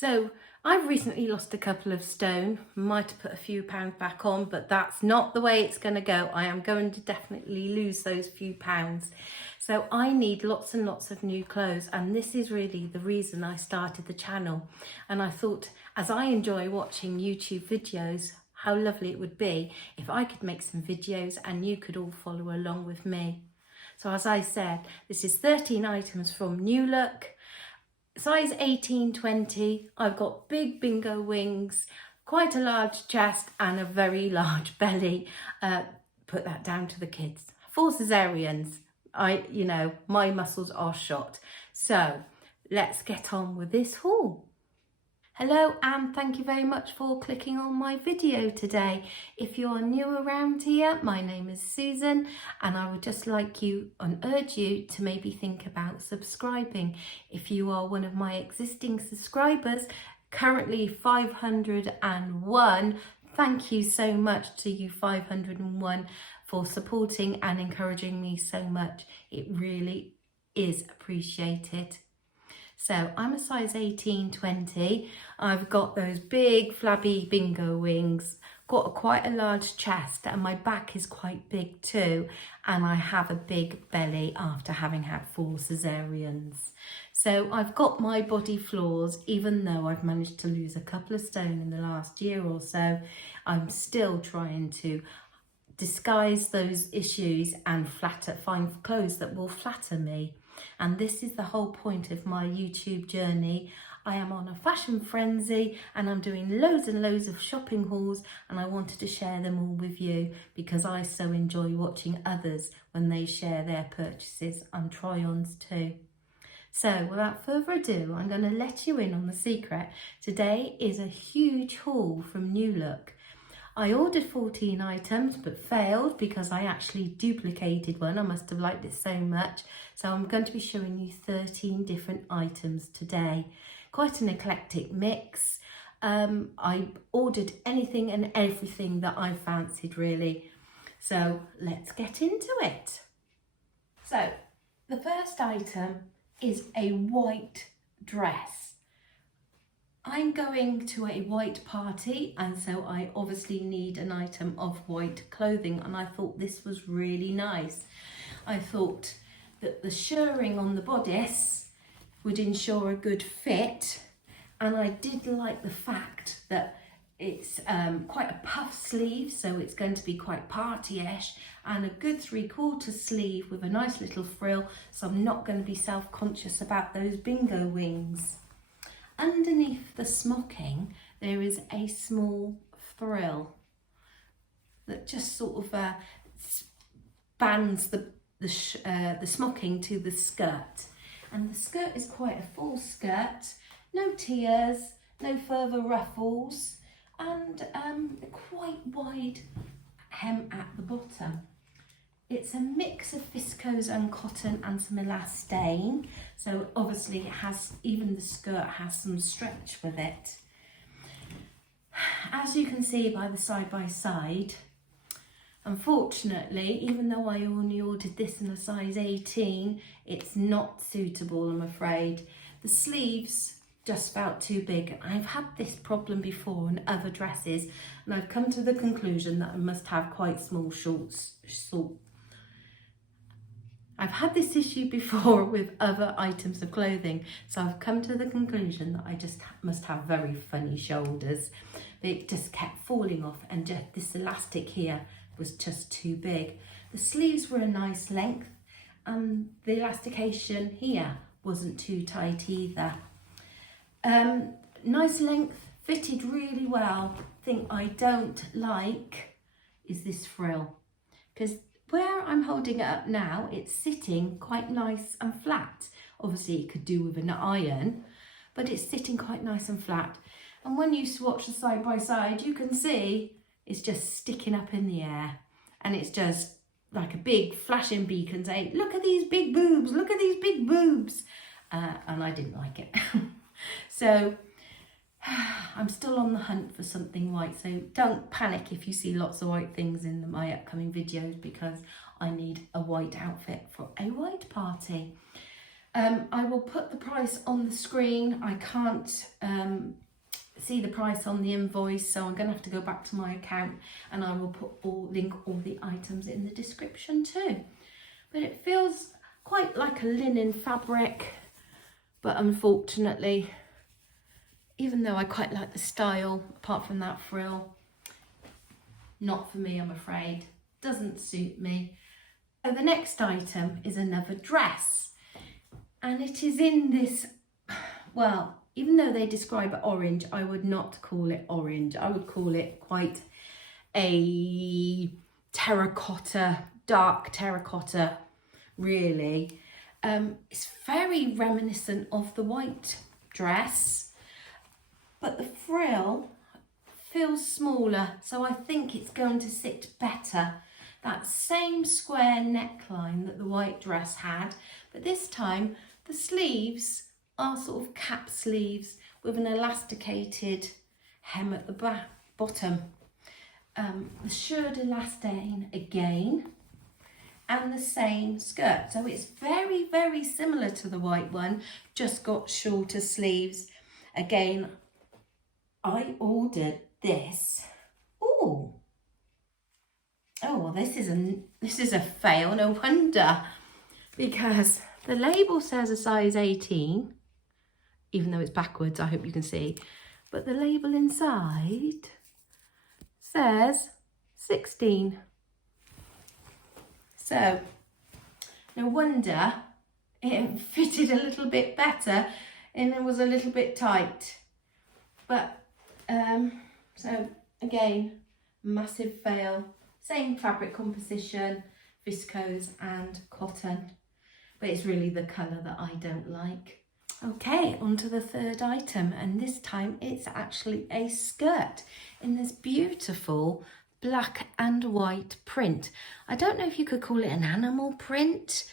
So I've recently lost a couple of stone, might have put a few pounds back on, but that's not the way it's going to go. I am going to definitely lose those few pounds. So I need lots and lots of new clothes, and this is really the reason I started the channel. And I thought, as I enjoy watching YouTube videos, how lovely it would be if I could make some videos and you could all follow along with me. So as I said, this is 13 items from New Look. Size 18-20, I've got big bingo wings, quite a large chest and a very large belly. Put that down to the kids. 4 cesareans, my muscles are shot. So let's get on with this haul. Hello and thank you very much for clicking on my video today. If you're new around here, my name is Susan and I would just like you and urge you to maybe think about subscribing. If you are one of my existing subscribers, currently 501, thank you so much to you 501 for supporting and encouraging me so much. It really is appreciated. So I'm a size 18-20. I've got those big flabby bingo wings, got quite a large chest and my back is quite big too. And I have a big belly after having had 4 cesareans. So I've got my body flaws, even though I've managed to lose a couple of stone in the last year or so, I'm still trying to disguise those issues and find clothes that will flatter me. And this is the whole point of my YouTube journey. I am on a fashion frenzy and I'm doing loads and loads of shopping hauls, and I wanted to share them all with you because I so enjoy watching others when they share their purchases and try-ons too. So without further ado, I'm going to let you in on the secret. Today is a huge haul from New Look. I ordered 14 items but failed because I actually duplicated one. I must have liked it so much. So I'm going to be showing you 13 different items today. Quite an eclectic mix. I ordered anything and everything that I fancied really. So let's get into it. So the first item is a white dress. I'm going to a white party and so I obviously need an item of white clothing, and I thought this was really nice. I thought that the shirring on the bodice would ensure a good fit, and I did like the fact that it's quite a puff sleeve, so it's going to be quite party-ish, and a good 3/4 sleeve with a nice little frill, so I'm not going to be self-conscious about those bingo wings. Underneath the smocking, there is a small frill that just sort of spans the smocking to the skirt. And the skirt is quite a full skirt, no tiers, no further ruffles, and quite wide hem at the bottom. It's a mix of viscose and cotton and some elastane. So obviously it has, even the skirt has some stretch with it. As you can see by the side by side, unfortunately, even though I only ordered this in a size 18, it's not suitable, I'm afraid. The sleeves just felt too big. I've had this problem before in other dresses, and I've come to the conclusion that I must have quite small shorts. I've had this issue before with other items of clothing, so I've come to the conclusion that I just must have very funny shoulders. It just kept falling off, and just this elastic here was just too big. The sleeves were a nice length and the elastication here wasn't too tight either. Nice length, fitted really well. Thing I don't like is this frill, because where I'm holding it up now, it's sitting quite nice and flat. Obviously it could do with an iron, but it's sitting quite nice and flat. And when you swatch the side by side, you can see it's just sticking up in the air. And it's just like a big flashing beacon saying, look at these big boobs, look at these big boobs. And I didn't like it. So I'm still on the hunt for something white, so don't panic if you see lots of white things in my upcoming videos, because I need a white outfit for a white party. I will put the price on the screen. I can't see the price on the invoice, so I'm going to have to go back to my account, and I will link all the items in the description too. But it feels quite like a linen fabric, but unfortunately, even though I quite like the style, apart from that frill, not for me, I'm afraid. Doesn't suit me. So the next item is another dress, and it is in this, well, even though they describe it orange, I would not call it orange. I would call it quite a terracotta, dark terracotta, really. It's very reminiscent of the white dress, but the frill feels smaller, so I think it's going to sit better. That same square neckline that the white dress had, but this time the sleeves are sort of cap sleeves with an elasticated hem at the bottom. The shirred elastane again, and the same skirt. So it's very, very similar to the white one, just got shorter sleeves. Again, I ordered this. Oh, well, this is a fail, no wonder, because the label says a size 18, even though it's backwards, I hope you can see, but the label inside says 16. So no wonder it fitted a little bit better and it was a little bit tight. But so again, massive fail. Same fabric composition, viscose and cotton, but it's really the colour that I don't like. Okay, on to the third item, and this time it's actually a skirt in this beautiful black and white print. I don't know if you could call it an animal print.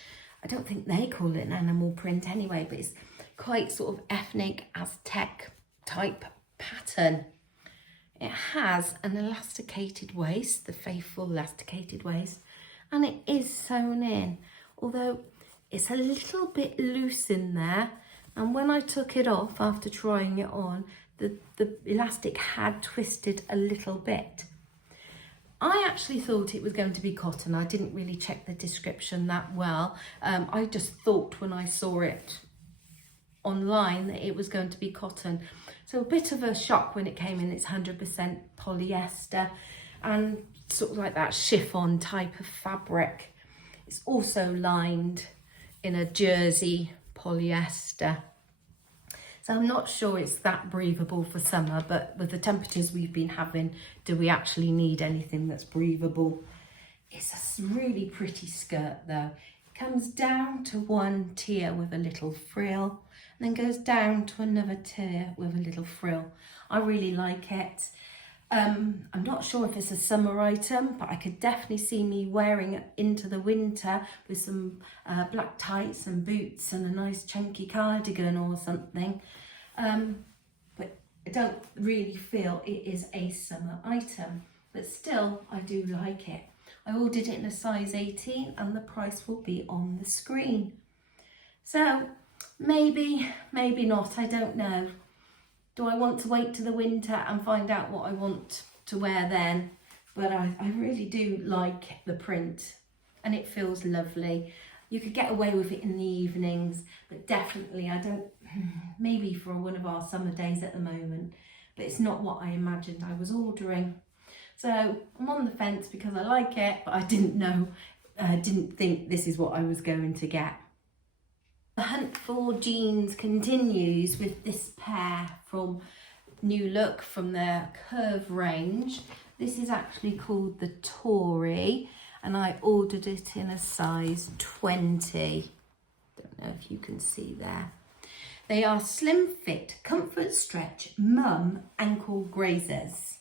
I don't think they call it an animal print anyway, but it's quite sort of ethnic Aztec type pattern. It has an elasticated waist, the faithful elasticated waist, and it is sewn in, although it's a little bit loose in there. And when I took it off after trying it on, the elastic had twisted a little bit. I actually thought it was going to be cotton. I didn't really check the description that well. I just thought when I saw it online that it was going to be cotton. So a bit of a shock when it came in. It's 100% polyester and sort of like that chiffon type of fabric. It's also lined in a jersey polyester. So I'm not sure it's that breathable for summer, but with the temperatures we've been having, do we actually need anything that's breathable? It's a really pretty skirt though. It comes down to one tier with a little frill, and then goes down to another tier with a little frill. I really like it. I'm not sure if it's a summer item, but I could definitely see me wearing it into the winter with some black tights and boots and a nice chunky cardigan or something. But I don't really feel it is a summer item, but still I do like it. I ordered it in a size 18 and the price will be on the screen. So maybe, maybe not, I don't know. Do I want to wait to the winter and find out what I want to wear then? But I really do like the print and it feels lovely. You could get away with it in the evenings, but definitely I don't, maybe for one of our summer days at the moment, but it's not what I imagined I was ordering. So I'm on the fence because I like it, but I didn't think this is what I was going to get. The hunt for jeans continues with this pair from New Look from their Curve range. This is actually called the Tori and I ordered it in a size 20. Don't know if you can see there. They are slim fit, comfort stretch, mum ankle grazers.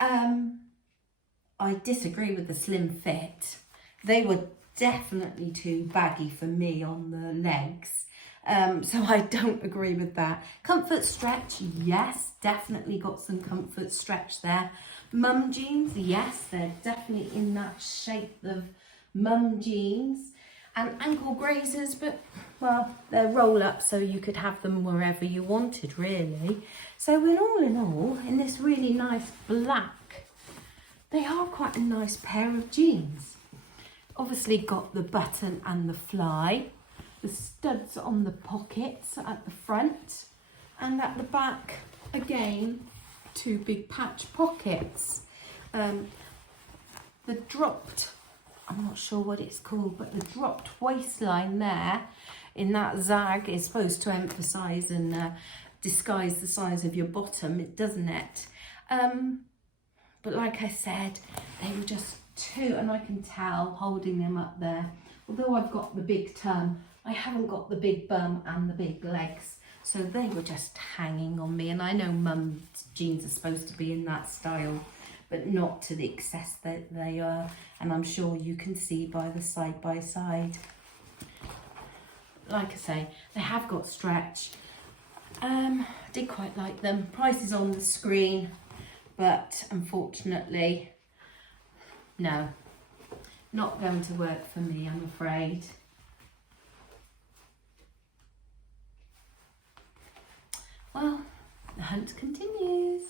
I disagree with the slim fit. They were definitely too baggy for me on the legs, so I don't agree with that. Comfort stretch, yes, definitely got some comfort stretch there. Mum jeans, yes, they're definitely in that shape of mum jeans. and ankle grazers, but well, they're roll up so you could have them wherever you wanted really. So in all, in this really nice black, they are quite a nice pair of jeans. Obviously got the button and the fly, the studs on the pockets at the front, and at the back again 2 big patch pockets. The dropped, I'm not sure what it's called, but the dropped waistline there in that zag is supposed to emphasise and disguise the size of your bottom, doesn't it? But like I said, they were just 2, and I can tell holding them up there. Although I've got the big tum, I haven't got the big bum and the big legs. So they were just hanging on me, and I know mum's jeans are supposed to be in that style, but not to the excess that they are, and I'm sure you can see by the side by side. Like I say, they have got stretch. I did quite like them. Price is on the screen, but unfortunately, no, not going to work for me, I'm afraid. Well, the hunt continues.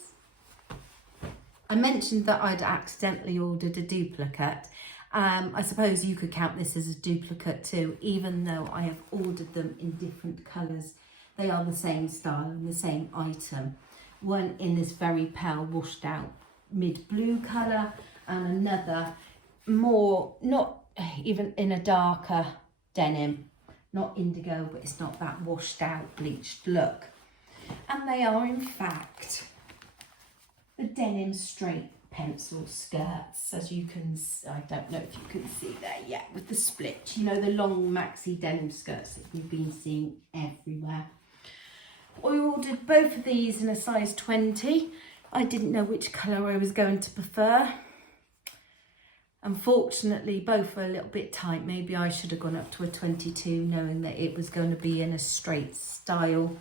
I mentioned that I'd accidentally ordered a duplicate. I suppose you could count this as a duplicate too, even though I have ordered them in different colours. They are the same style and the same item. One in this very pale washed out mid blue colour, and another more, not even in a darker denim, not indigo, but it's not that washed out bleached look. And they are in fact the denim straight pencil skirts, as you can, I don't know if you can see there yet with the split, you know, the long maxi denim skirts that you've been seeing everywhere. I ordered both of these in a size 20. I didn't know which colour I was going to prefer. Unfortunately, both were a little bit tight. Maybe I should have gone up to a 22, knowing that it was going to be in a straight style.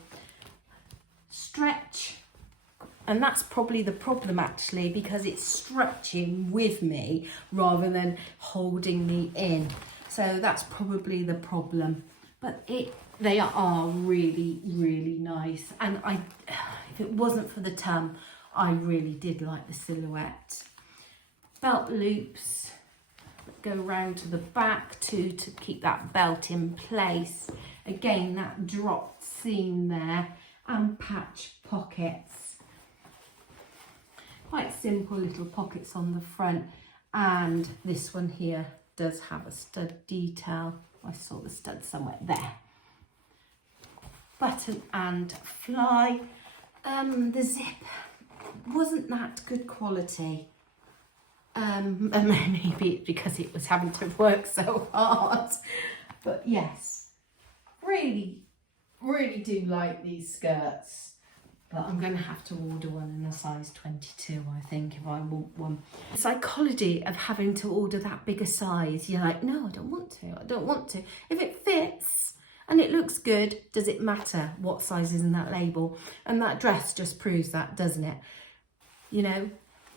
Stretch, and that's probably the problem actually, because it's stretching with me rather than holding me in. So that's probably the problem. But they are really, really nice. And if it wasn't for the tum, I really did like the silhouette. Belt loops that go round to the back to keep that belt in place. Again, that dropped seam there, and patch pockets. Quite simple little pockets on the front, and this one here does have a stud detail. I saw the stud somewhere there. Button and fly. The zip wasn't that good quality. And maybe it's because it was having to work so hard. But yes, really do like these skirts. But I'm going to have to order one in a size 22, I think, if I want one. The psychology of having to order that bigger size. You're like, no, I don't want to. If it fits and it looks good, does it matter what size is in that label? And that dress just proves that, doesn't it? You know,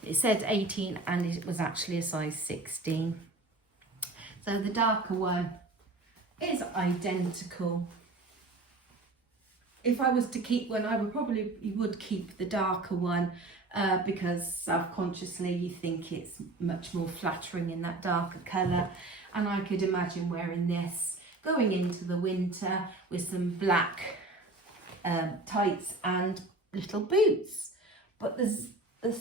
it said 18 and it was actually a size 16. So the darker one is identical. If I was to keep one, I would keep the darker one because subconsciously you think it's much more flattering in that darker colour. And I could imagine wearing this going into the winter with some black tights and little boots. But there's the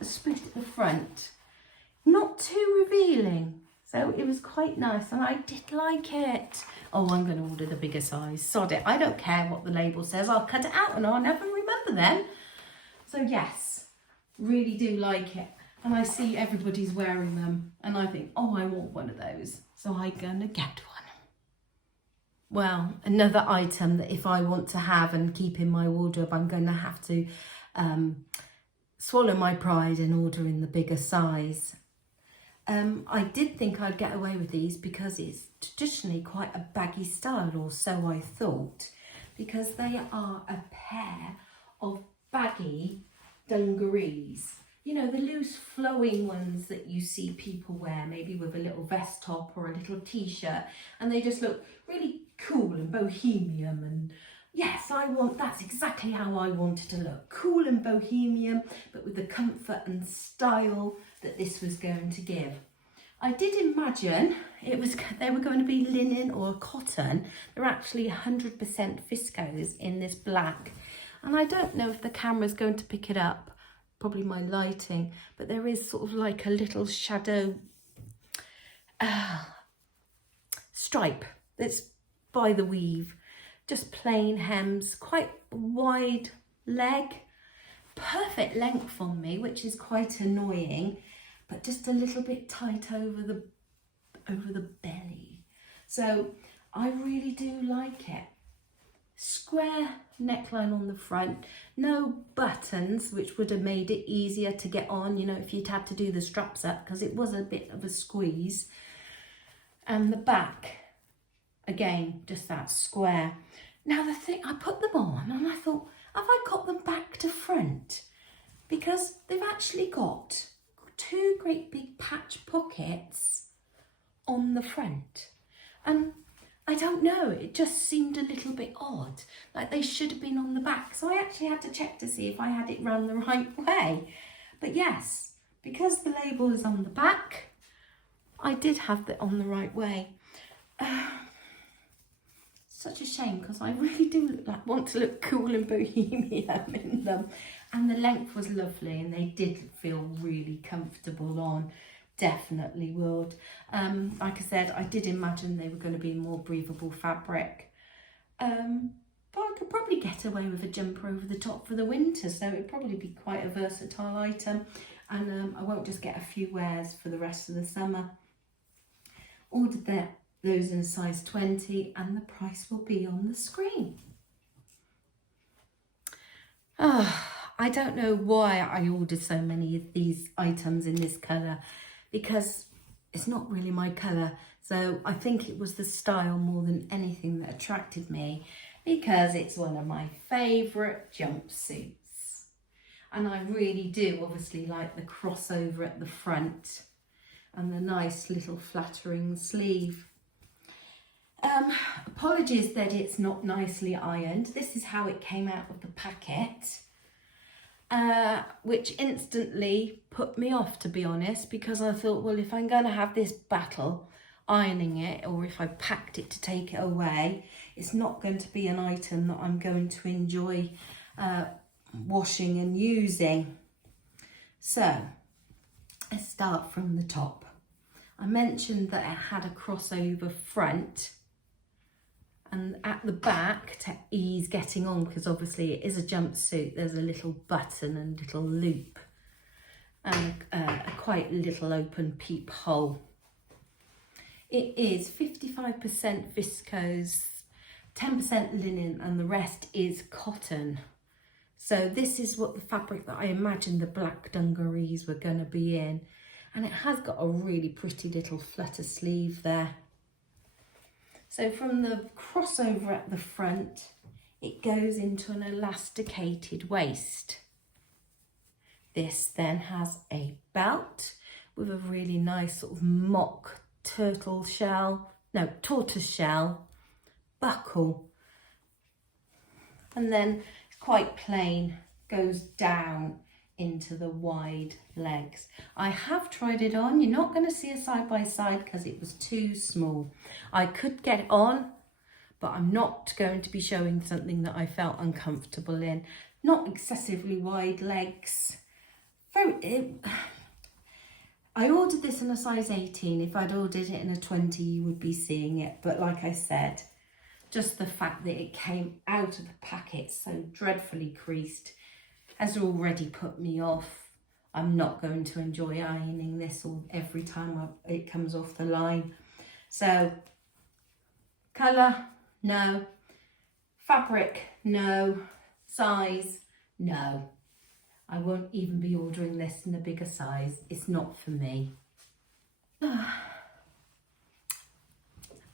split at the front, not too revealing. So it was quite nice and I did like it. Oh, I'm going to order the bigger size. Sod it. I don't care what the label says. I'll cut it out and I'll never remember them. So yes, really do like it. And I see everybody's wearing them and I think, oh, I want one of those. So I'm going to get one. Well, another item that if I want to have and keep in my wardrobe, I'm going to have to swallow my pride and order in the bigger size. I did think I'd get away with these because it's traditionally quite a baggy style, or so I thought, because they are a pair of baggy dungarees. you know, the loose flowing ones that you see people wear, maybe with a little vest top or a little t-shirt, and they just look really cool and bohemian. And yes, that's exactly how I wanted to look, cool and bohemian, but with the comfort and style that this was going to give. I did imagine they were going to be linen or cotton. They're actually 100% viscose in this black, and I don't know if the camera's going to pick it up, probably my lighting, but there is sort of like a little shadow stripe that's by the weave. Just plain hems, quite wide leg, perfect length on me, which is quite annoying, but just a little bit tight over the belly. So I really do like it. Square neckline on the front, no buttons, which would have made it easier to get on, you know, if you'd had to do the straps up, because it was a bit of a squeeze. And the back, again, just that square. Now the thing, I put them on and I thought, have I got them back to front? Because they've actually got two great big patch pockets on the front. And I don't know, it just seemed a little bit odd, like they should have been on the back. So I actually had to check to see if I had it run the right way. But yes, because the label is on the back, I did have it on the right way. Such a shame, because I really do want to look cool and bohemian in them. And the length was lovely and they did feel really comfortable on. Definitely would. Like I said, I did imagine they were going to be more breathable fabric. But I could probably get away with a jumper over the top for the winter, so it'd probably be quite a versatile item. And I won't just get a few wears for the rest of the summer. Ordered those in a size 20, and the price will be on the screen. I don't know why I ordered so many of these items in this colour, because it's not really my colour. So I think it was the style more than anything that attracted me, because it's one of my favourite jumpsuits. And I really do obviously like the crossover at the front and the nice little flattering sleeve. Apologies that it's not nicely ironed. This is how it came out of the packet. Which instantly put me off, to be honest, because I thought, well, if I'm going to have this battle ironing it, or if I packed it to take it away, it's not going to be an item that I'm going to enjoy washing and using. So let's start from the top. I mentioned that it had a crossover front, and at the back, to ease getting on, because obviously it is a jumpsuit, there's a little button and little loop and a quite little open peephole. It is 55% viscose, 10% linen, and the rest is cotton. So this is what the fabric that I imagined the black dungarees were going to be in. And it has got a really pretty little flutter sleeve there. So from the crossover at the front, it goes into an elasticated waist. This then has a belt with a really nice sort of mock tortoise shell buckle. And then it's quite plain, goes down into the wide legs. I have tried it on. You're not going to see a side by side because it was too small. I could get it on, but I'm not going to be showing something that I felt uncomfortable in. Not excessively wide legs. I ordered this in a size 18. If I'd ordered it in a 20, you would be seeing it. But like I said, just the fact that it came out of the packet so dreadfully creased has already put me off. I'm not going to enjoy ironing this every time it comes off the line. So, colour, no. Fabric, no. Size, no. I won't even be ordering this in a bigger size. It's not for me.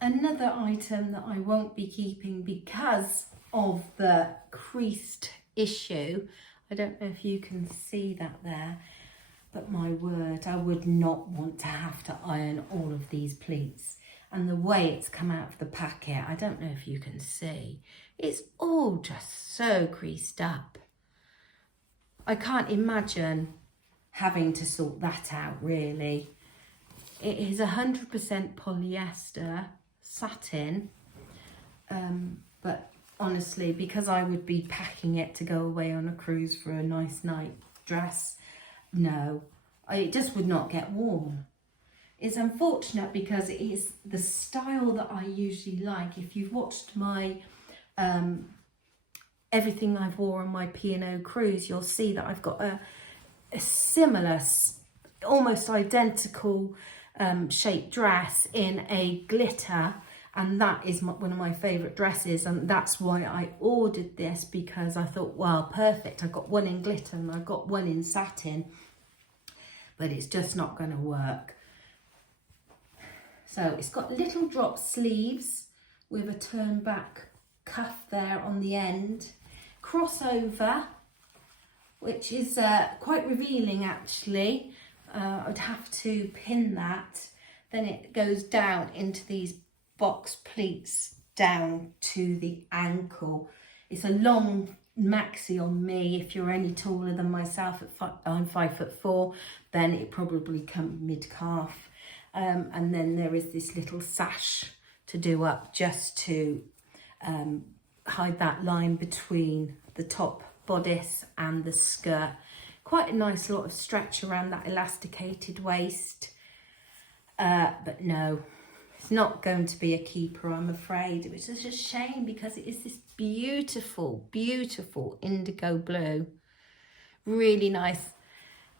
Another item that I won't be keeping because of the creased issue. I don't know if you can see that there. But my word, I would not want to have to iron all of these pleats. And the way it's come out of the packet, I don't know if you can see, it's all just so creased up. I can't imagine having to sort that out, really. It is 100% polyester, satin, but honestly, because I would be packing it to go away on a cruise for a nice night dress, no, it just would not get worn. It's unfortunate because it is the style that I usually like. If you've watched my everything I've wore on my P&O cruise, you'll see that I've got a similar, almost identical shaped dress in a glitter, and that is one of my favourite dresses, and that's why I ordered this, because I thought, well, perfect, I've got one in glitter and I've got one in satin, but it's just not going to work. So it's got little drop sleeves with a turn back cuff there on the end, crossover, which is quite revealing actually. I'd have to pin that. Then it goes down into these box pleats down to the ankle. It's a long maxi on me. If you're any taller than myself, I'm 5'4", then it probably comes mid-calf. And then there is this little sash to do up just to hide that line between the top bodice and the skirt. Quite a nice lot of stretch around that elasticated waist. But no, it's not going to be a keeper, I'm afraid. It was just a shame because it is this beautiful, beautiful indigo blue. Really nice.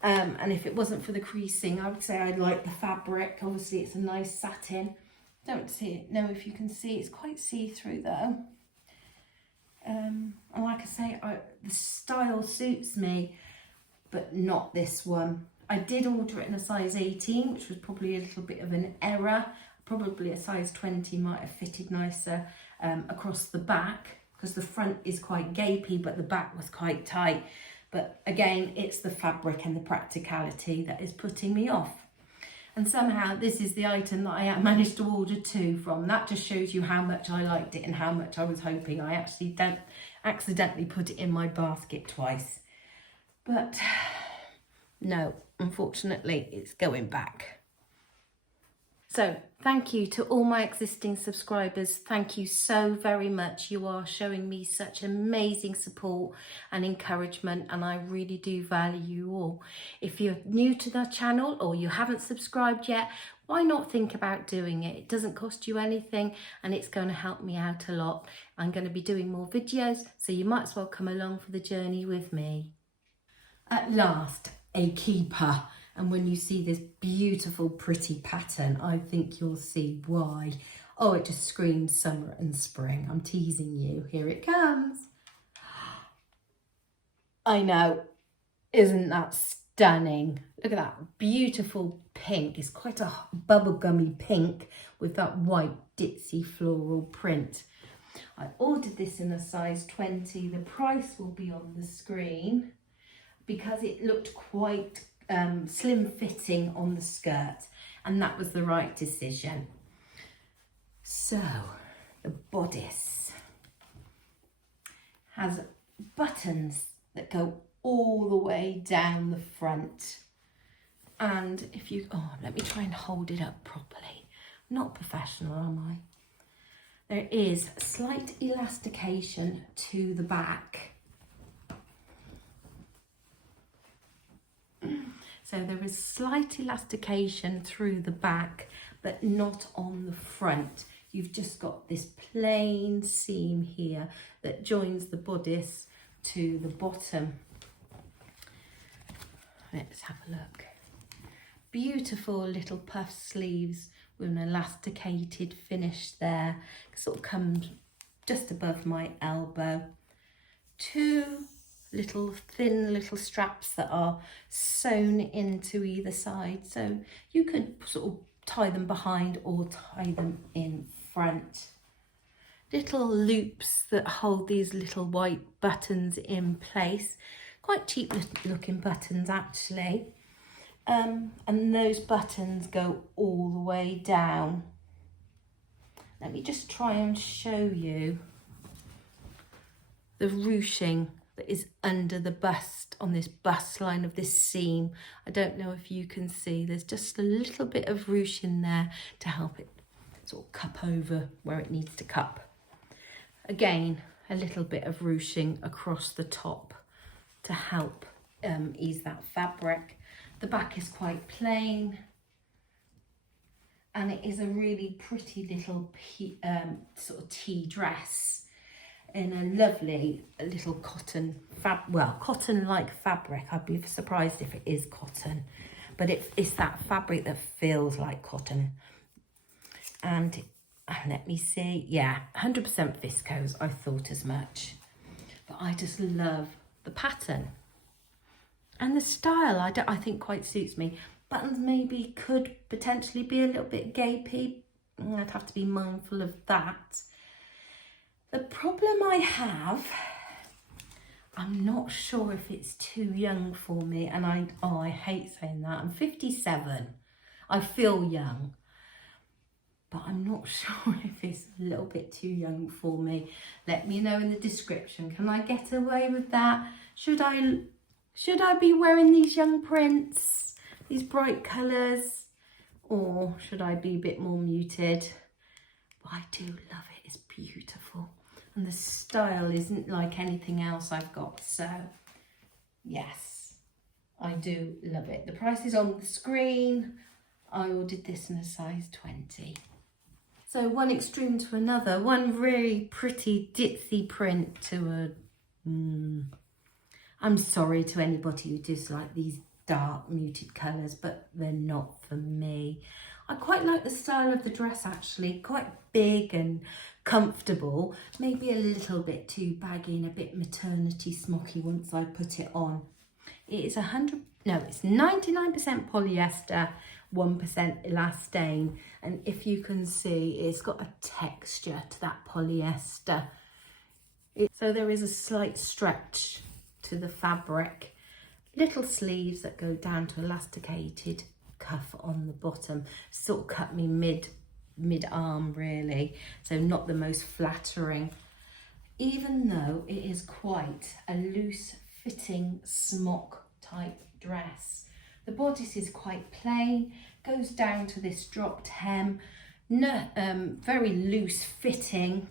And if it wasn't for the creasing, I would say I like the fabric. Obviously, it's a nice satin. Don't know if you can see. It's quite see-through though. And like I say, the style suits me, but not this one. I did order it in a size 18, which was probably a little bit of an error. Probably a size 20 might have fitted nicer across the back, because the front is quite gapey, but the back was quite tight. But again, it's the fabric and the practicality that is putting me off. And somehow this is the item that I managed to order two from. That just shows you how much I liked it and how much I was hoping. I actually don't accidentally put it in my basket twice. But no, unfortunately, it's going back. So thank you to all my existing subscribers. Thank you so very much. You are showing me such amazing support and encouragement, and I really do value you all. If you're new to the channel or you haven't subscribed yet, why not think about doing it? It doesn't cost you anything and it's going to help me out a lot. I'm going to be doing more videos, so you might as well come along for the journey with me. At last, a keeper. And when you see this beautiful, pretty pattern, I think you'll see why. Oh, it just screams summer and spring. I'm teasing you. Here it comes. I know. Isn't that stunning? Look at that beautiful pink. It's quite a bubblegummy pink with that white ditzy floral print. I ordered this in a size 20. The price will be on the screen because it looked quite slim fitting on the skirt, and that was the right decision. So the bodice has buttons that go all the way down the front, and if you let me try and hold it up properly. I'm not professional, am I? There is slight elastication to the back. So there is slight elastication through the back, but not on the front. You've just got this plain seam here that joins the bodice to the bottom. Let's have a look. Beautiful little puff sleeves with an elasticated finish there. Sort of comes just above my elbow. Two thin little straps that are sewn into either side, so you could sort of tie them behind or tie them in front. Little loops that hold these little white buttons in place. Quite cheap looking buttons actually. And those buttons go all the way down. Let me just try and show you the ruching that is under the bust, on this bust line of this seam. I don't know if you can see, there's just a little bit of ruching there to help it sort of cup over where it needs to cup. Again, a little bit of ruching across the top to help ease that fabric. The back is quite plain, and it is a really pretty little sort of tea dress in a lovely little cotton cotton-like fabric. I'd be surprised if it is cotton, but it's that fabric that feels like cotton. And let me see, yeah, 100% viscose. I thought as much, but I just love the pattern and the style. I think quite suits me. Buttons maybe could potentially be a little bit gapey. I'd have to be mindful of that. The problem I have, I'm not sure if it's too young for me, and I hate saying that. I'm 57. I feel young, but I'm not sure if it's a little bit too young for me. Let me know in the description. Can I get away with that? Should I be wearing these young prints, these bright colours, or should I be a bit more muted? But I do love it. It's beautiful. And the style isn't like anything else I've got. So yes, I do love it. The price is on the screen. I ordered this in a size 20. So one extreme to another, one really pretty ditzy print to a, I'm sorry to anybody who dislike these dark muted colours, but they're not for me. I quite like the style of the dress actually, quite big and comfortable, maybe a little bit too baggy and a bit maternity smocky once I put it on. It is it's 99% polyester, 1% elastane, and if you can see, it's got a texture to that polyester. So there is a slight stretch to the fabric. Little sleeves that go down to elasticated cuff on the bottom, sort of cut me mid-arm really, so not the most flattering, even though it is quite a loose fitting smock type dress. The bodice is quite plain, goes down to this dropped hem, very loose fitting,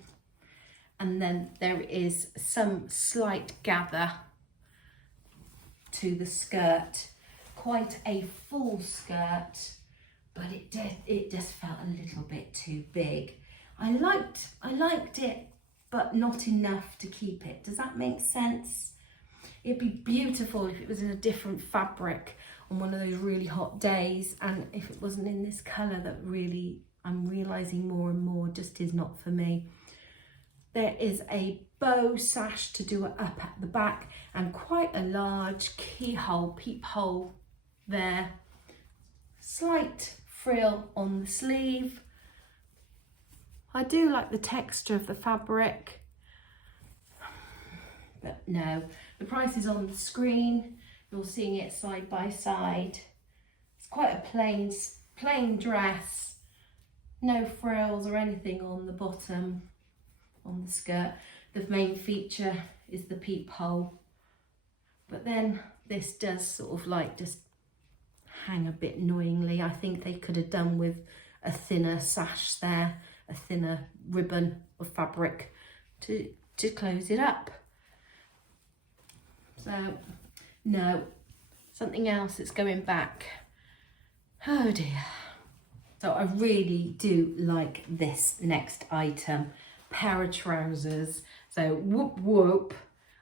and then there is some slight gather to the skirt. Quite a full skirt, but it just felt a little bit too big. I liked it, but not enough to keep it. Does that make sense? It'd be beautiful if it was in a different fabric on one of those really hot days, and if it wasn't in this colour that really, I'm realising more and more, just is not for me. There is a bow sash to do it up at the back, and quite a large keyhole, peephole there. Slight frill on the sleeve. I do like the texture of the fabric, but no, the price is on the screen. You're seeing it side by side. It's quite a plain dress, no frills or anything on the bottom, on the skirt. The main feature is the peephole, but then this does sort of like just hang a bit annoyingly. I think they could have done with a thinner sash there, a thinner ribbon of fabric to close it up. So no, something else that's going back. Oh dear. So I really do like this next item, Parat Trousers. So whoop whoop.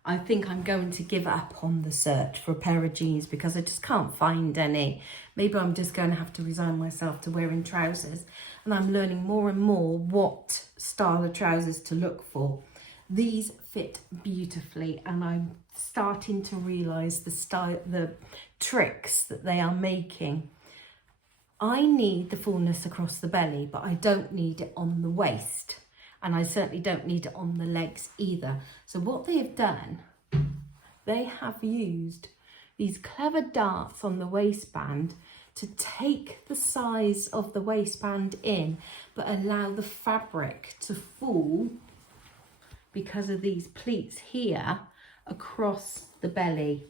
I think I'm going to give up on the search for a pair of jeans because I just can't find any. Maybe I'm just going to have to resign myself to wearing trousers. And I'm learning more and more what style of trousers to look for. These fit beautifully, and I'm starting to realise the tricks that they are making. I need the fullness across the belly, but I don't need it on the waist. And I certainly don't need it on the legs either. So what they have done, they have used these clever darts on the waistband to take the size of the waistband in, but allow the fabric to fall because of these pleats here across the belly.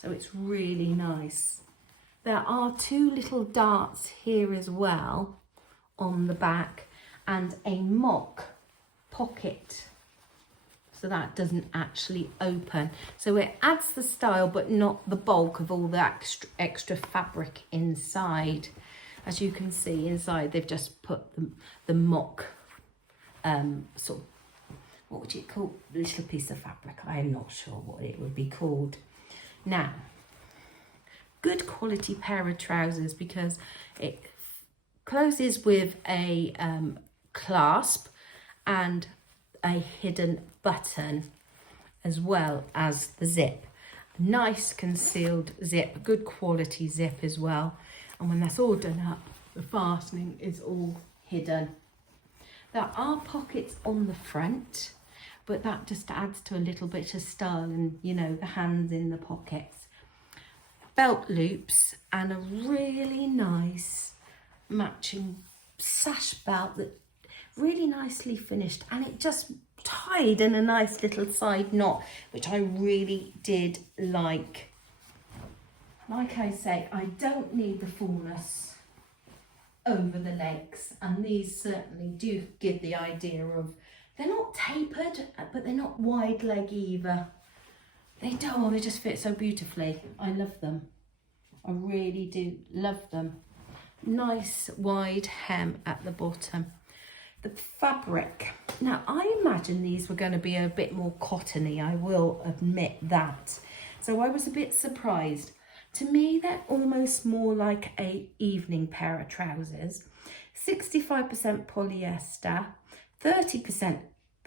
So it's really nice. There are 2 little darts here as well on the back and a mock pocket, so that doesn't actually open. So it adds the style but not the bulk of all the extra fabric inside. As you can see inside, they've just put the mock sort of, what would you call, little piece of fabric. I'm not sure what it would be called. Now, good quality pair of trousers because it closes with a clasp and a hidden button as well as the zip. Nice concealed zip, good quality zip as well. And when that's all done up, the fastening is all hidden. There are pockets on the front, but that just adds to a little bit of style and, you know, the hands in the pockets. Belt loops and a really nice matching sash belt that really nicely finished, and it just tied in a nice little side knot, which I really did like. Like I say, I don't need the fullness over the legs, and these certainly do give the idea of, they're not tapered, but they're not wide leg either. They don't, they just fit so beautifully. I love them. I really do love them. Nice wide hem at the bottom. The fabric. Now, I imagine these were going to be a bit more cottony, I will admit that. So I was a bit surprised. To me, they're almost more like a evening pair of trousers. 65% polyester, 30%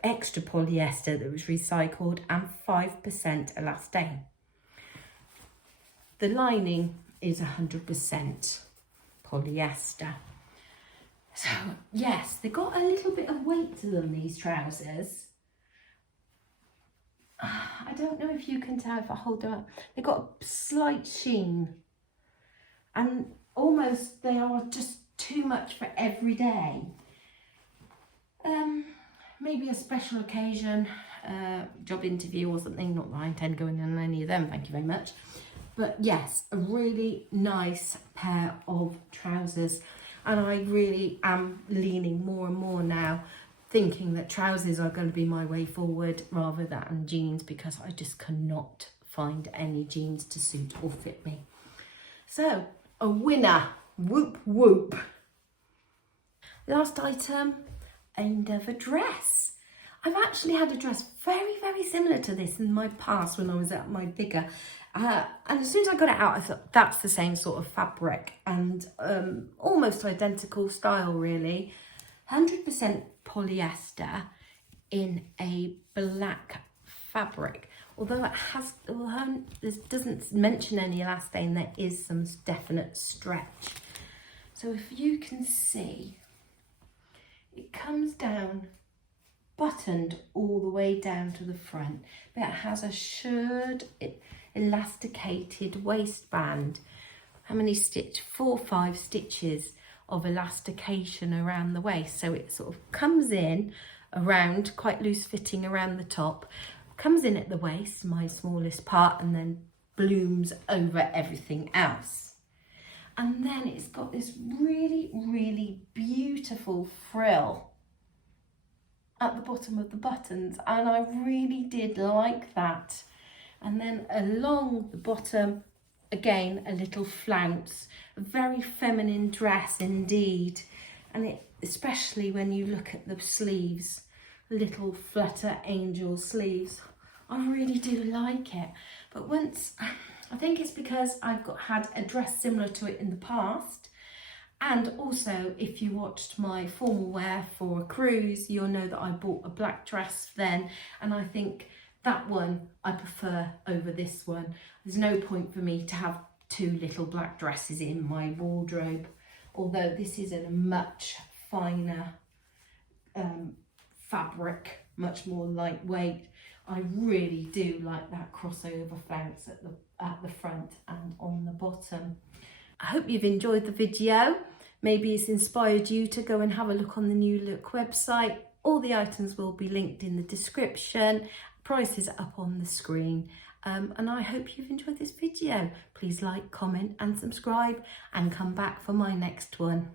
extra polyester that was recycled, and 5% elastane. The lining is 100% polyester. So yes, they got a little bit of weight to them, these trousers. I don't know if you can tell if I hold them up. They've got a slight sheen, and almost they are just too much for every day. Maybe a special occasion, job interview or something. Not that I intend going on any of them, thank you very much. But yes, a really nice pair of trousers. And I really am leaning more and more now, thinking that trousers are going to be my way forward rather than jeans, because I just cannot find any jeans to suit or fit me. So, a winner. Whoop, whoop. Last item, another dress. I've actually had a dress very, very similar to this in my past when I was at my bigger. And as soon as I got it out, I thought that's the same sort of fabric and almost identical style, really. 100% polyester in a black fabric. Although this doesn't mention any elastane, there is some definite stretch. So if you can see, it comes down, buttoned all the way down to the front, but it has a shirred, elasticated waistband. How many stitches? 4 or 5 stitches of elastication around the waist. So it sort of comes in around, quite loose fitting around the top, comes in at the waist, my smallest part, and then blooms over everything else. And then it's got this really, really beautiful frill at the bottom of the buttons, and I really did like that. And then along the bottom, again, a little flounce, a very feminine dress indeed. And it, especially when you look at the sleeves, little flutter angel sleeves, I really do like it. But once, I think it's because I've had a dress similar to it in the past. And also, if you watched my formal wear for a cruise, you'll know that I bought a black dress then, and I think that one I prefer over this one. There's no point for me to have 2 little black dresses in my wardrobe, although this is in a much finer fabric, much more lightweight. I really do like that crossover flounce at the front and on the bottom. I hope you've enjoyed the video. Maybe it's inspired you to go and have a look on the New Look website. All the items will be linked in the description. Prices are up on the screen. And I hope you've enjoyed this video. Please like, comment and subscribe and come back for my next one.